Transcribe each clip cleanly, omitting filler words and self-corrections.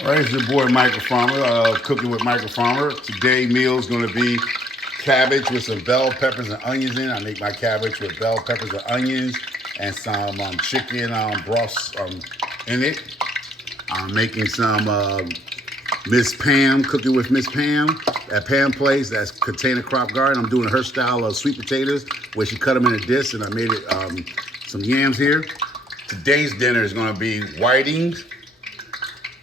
All right, it's your boy Michael Farmer, cooking with Michael Farmer. Today meal is going to be cabbage with some bell peppers and onions in. I make my cabbage with bell peppers and onions and some chicken broth in it. I'm making some Miss Pam, cooking with Miss Pam at Pam Place. That's Container Crop Garden. I'm doing her style of sweet potatoes where she cut them in a disc, and I made it some yams here. Today's dinner is going to be whitings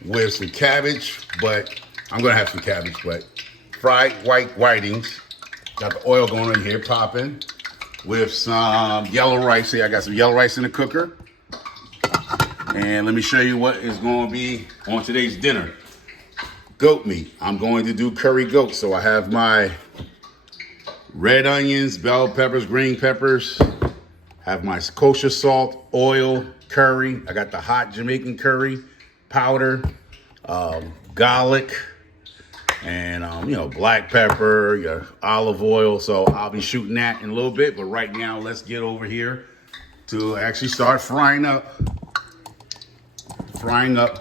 with some cabbage, but I'm gonna have some cabbage, but fried whitings. Got the oil going in here, popping, with some yellow rice here. I got some yellow rice in the cooker. And let me show you what is gonna be on today's dinner. Goat meat. I'm going to do curry goat. So I have my red onions, bell peppers, green peppers. Have my kosher salt, oil, curry. I got the hot Jamaican curry powder, garlic, and black pepper, your olive oil. So I'll be shooting that in a little bit, but right now let's get over here to actually start frying up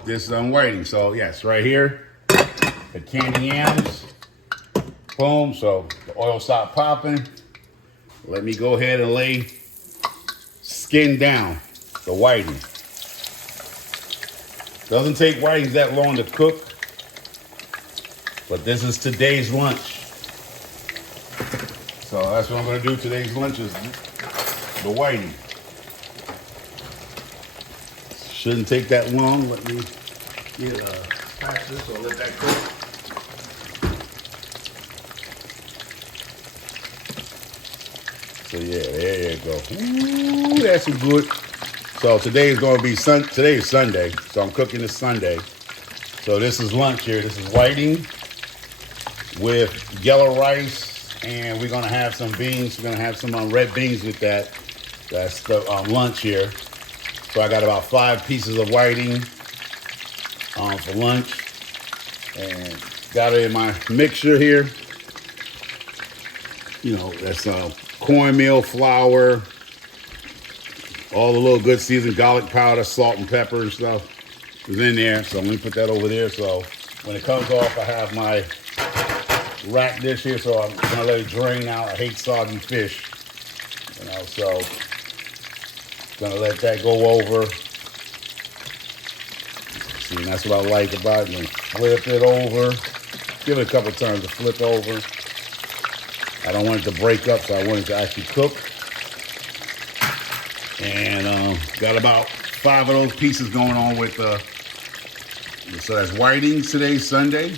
this whiting. So yes, right here, the candy yams. Boom. So the oil stopped popping. Let me go ahead and lay skin down the whiting. Doesn't take whitings that long to cook, but this is today's lunch. So that's what I'm gonna do. Today's lunch is the whiting. Shouldn't take that long. Let me get past this, so let that cook. So yeah, there you go. Ooh, that's some good. So today is going to be today is Sunday, so I'm cooking this Sunday. So this is lunch here. This is whiting with yellow rice, and we're going to have some beans. We're going to have some red beans with that. That's the lunch here. So I got about 5 pieces of whiting for lunch, and got it in my mixture here. That's cornmeal, flour, all the little good seasoned garlic powder, salt and pepper and stuff is in there. So let me put that over there. So when it comes off, I have my rack dish here. So I'm gonna let it drain out. I hate soggy fish, so gonna let that go over. See, and that's what I like about it. And flip it over. Give it a couple times to flip over. I don't want it to break up, so I want it to actually cook. And got about 5 of those pieces going on with so that's whitings today, Sunday.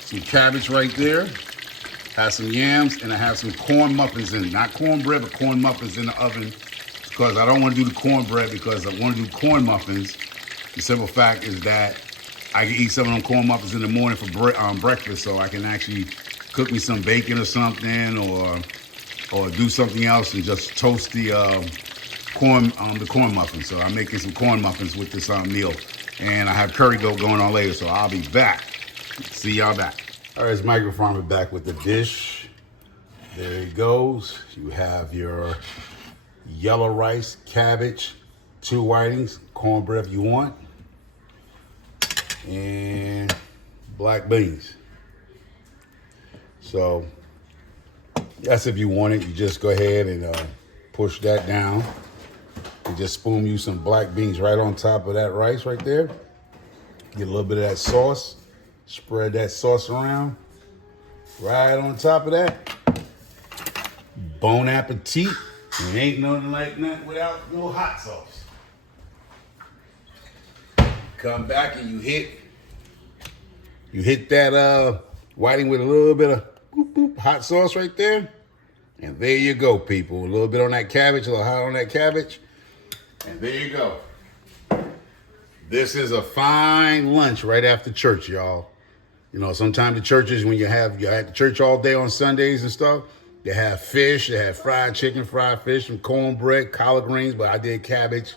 Some cabbage right there. Have some yams, and I have some corn muffins in it. Not cornbread, but corn muffins in the oven, because I don't want to do the cornbread, because I want to do corn muffins. The simple fact is that I can eat some of them corn muffins in the morning for breakfast, so I can actually cook me some bacon or something, or do something else and just toast the corn muffins. So I'm making some corn muffins with this meal, and I have curry goat going on later. So I'll be back. See y'all back. All right, it's Michael Farmer back with the dish. There it goes. You have your yellow rice, cabbage, 2 whitings, cornbread if you want, and black beans. So that's if you want it. You just go ahead and push that down. And just spoon you some black beans right on top of that rice right there. Get a little bit of that sauce. Spread that sauce around. Right on top of that. Bon appetit. And ain't nothing like nothing without no hot sauce. Come back and you hit that whiting with a little bit of hot sauce right there. And there you go, people. A little bit on that cabbage, a little hot on that cabbage. And there you go. This is a fine lunch right after church, y'all. Sometimes the churches, when you have the church all day on Sundays and stuff, they have fish, they have fried chicken, fried fish, some cornbread, collard greens, but I did cabbage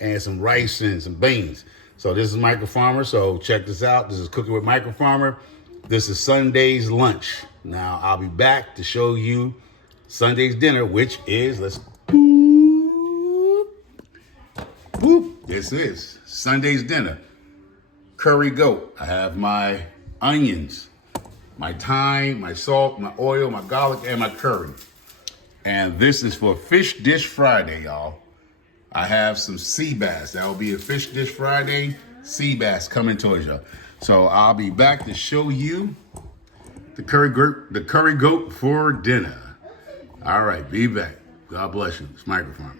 and some rice and some beans. So this is Michael Farmer. So check this out. This is Cooking with Michael Farmer. This is Sunday's lunch. Now I'll be back to show you Sunday's dinner, which is, whoop. This is Sunday's dinner. curry goat. I have my onions, my thyme, my salt, my oil, my garlic, and my curry. And this is for Fish Dish Friday, y'all. I have some sea bass. That will be a Fish Dish Friday, sea bass coming towards y'all. So I'll be back to show you the curry goat for dinner. All right, be back. God bless you. It's Microfarmer.